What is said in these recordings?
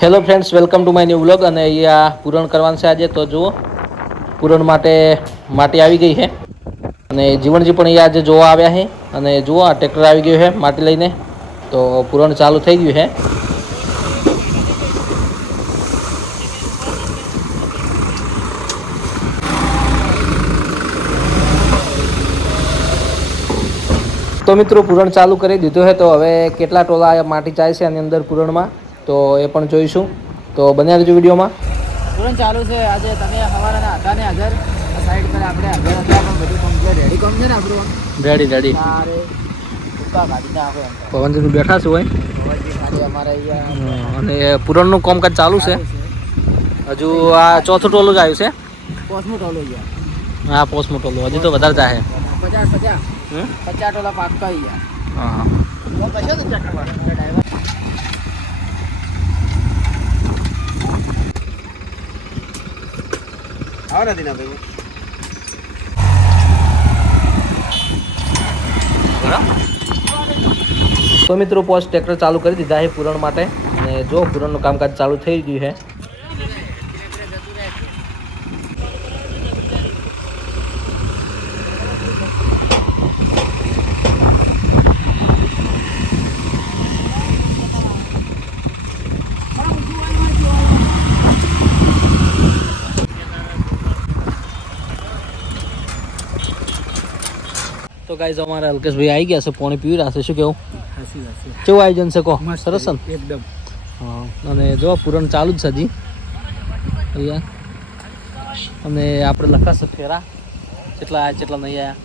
Hello friends, welcome to my new vlog. અને અહીંયા પૂરણ કરવાનું છે આજે. તો જુઓ, પૂરણ માટે માટી આવી ગઈ છે અને જીવણજી પણ અહીંયા આજે જોવા આવ્યા છે. અને જુઓ, આ ટ્રેક્ટર આવી ગયું છે માટી લઈને. તો પૂરણ ચાલુ થઈ ગયું છે. તો મિત્રો, પૂરણ ચાલુ કરી દીધું છે. તો હવે કેટલા ટોલા માટી જાય છે આની અંદર પૂરણમાં, તો એ પણ જોઈશું. તો બન્યા રહેજો વિડીયોમાં. પૂરણ ચાલુ છે આજે. તમે સવારના હતા ને હાજર સાઈડ પર આપણે હાજર હતા, પણ બધું કમ્પ્લીટ રેડી કામ છે ને આપણું. રેડી સારે ઉકા કાઢી નાખો. પવનજી બેઠા છું હોય ખાલી અમારે અહીંયા અને પૂરણનું કામકાજ ચાલુ છે. હજુ આ ચોથું ટોલું જ આવ્યું છે. પોસમું ટોલો ગયા. હા, પોસ્ટનું ટોલું હજી તો વધારે જાય. 50 ટોલા પાક્કા ગયા. હા, તો મિત્રો, પોસ્ટ ટ્રેક્ટર ચાલુ કરી દીધા છે પૂરણ માટે. અને જો પૂરણનું કામકાજ ચાલુ થઈ ગયું છે. તો ગાઈઝ, અમારા અલ્કેશભાઈ આવી ગયા છે, પાણી પીવી રહ્યા છે. શું કેવું? કેવું આયોજન છે? કહો. સરસ ને? એકદમ. હા, અને જો પૂરણ ચાલુ જ છે હજી અહીંયા. અને આપણે લખાશે ફેરા કેટલા આવ્યા કેટલા નહીં આવ્યા.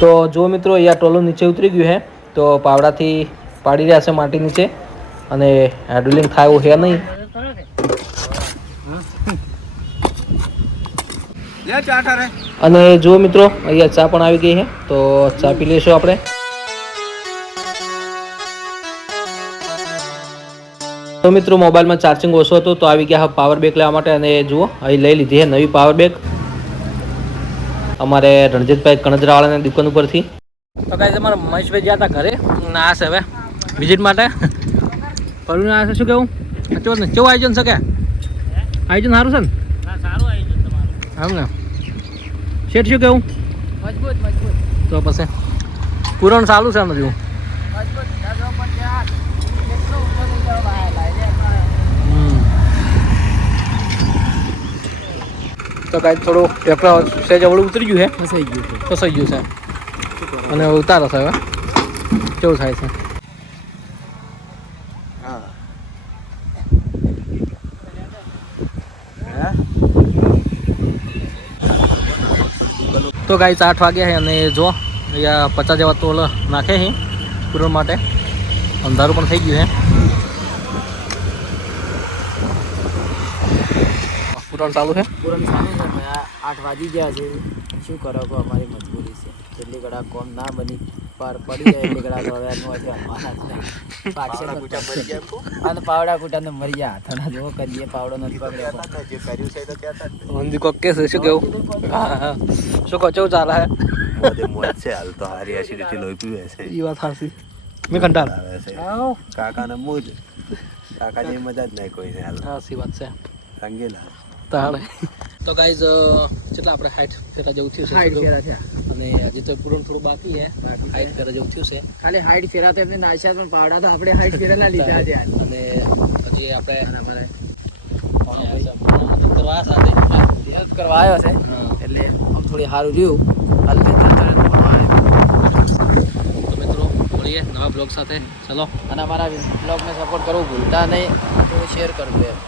તો જો મિત્રો, અહીંયા ટોલું નીચે ઉતરી ગયું છે. તો પાવડાથી પાડી રહ્યા છે માટી નીચે. અને હેડલિંગ થાય એવું છે નહીં. અને જો મિત્રો, અહીંયા ચા પણ આવી ગઈ છે. તો ચા પી લઈશું આપણે. તો મિત્રો, મોબાઈલમાં ચાર્જિંગ ઓછું હતું તો આવી ગયા પાવર બેક લેવા માટે. અને જુઓ, અહીં લઈ લીધી છે નવી પાવર બેક અમારે રણજીતભાઈ કણજરાવાળાની દુકાન ઉપરથી. તો કાંઈ તમારે મહેશભાઈ ગયા હતા ઘરે ના છે હવે વિઝિટ માટે. ફરું ના છે. શું કેવું? કેવું આયોજન છે? કે આયોજન સારું છે ને? સારું ને? શેઠ શું કેવું? મજબૂત. તો પછી પૂરણ ચાલુ છે હજુ. તો કાંઈ થોડું ટ્રેક્ટર સેજ અવળું ઉતરી ગયું છે. ફસાઈ ગયું છે. અને ઉતારો છે હવે. કેવું થાય છે? તો ગાઈસ 8 વાગ્યા છે અને જો અહીંયા 50 જેવા તોલ નાખે છે પૂરણ માટે. અંધારું પણ થઈ ગયું છે. પૂરણ ચાલુ છે. 8 વાગી ગયા છે. શું કરો કહો, અમારી મજબૂરી છે. એટલી ઘડા કોમ ના બની પર પડી જાય એટલી ઘડા તો હવે અને પાવડા કૂટાને મરી ગયા હાથના. જો કરીએ પાવડો નથી પકડ્યો. કોક કે શું કેવું? હા, શું કહો? કેવું ચાલે છે? મોજ છે હાલ તો. હારી એસિડિટી લોહી પીવે છે. એ વાત સાચી. મેં કંટાળ કાકાને મોજ. કાકાની મજા જ નહીં કોઈ ને હાલ. સાચી વાત છે. રંગેલા તાળે. તો ગાઈઝ, કેટલા આપણે 60 ફેરા જેવું થયું છે. 60 ફેરા થયા. અને હજી તો પૂરણ થોડું બાકી છે. 60 ફેરા જેવું થયું છે. ખાલી 60 ફેરા તો એમને નાખ્યા, પણ પાવડા તો આપણે 60 ફેરા ના લીધા છે. અને હજી આપણે અમારે કરવા આવ્યો છે એટલે આમ થોડી સારું રહ્યું. તો મિત્રો, મળીએ નવા બ્લોગ સાથે. ચલો. અને અમારા બ્લોગને સપોર્ટ કરવું ભૂલતા નહીં. થોડું શેર કરજો એમ.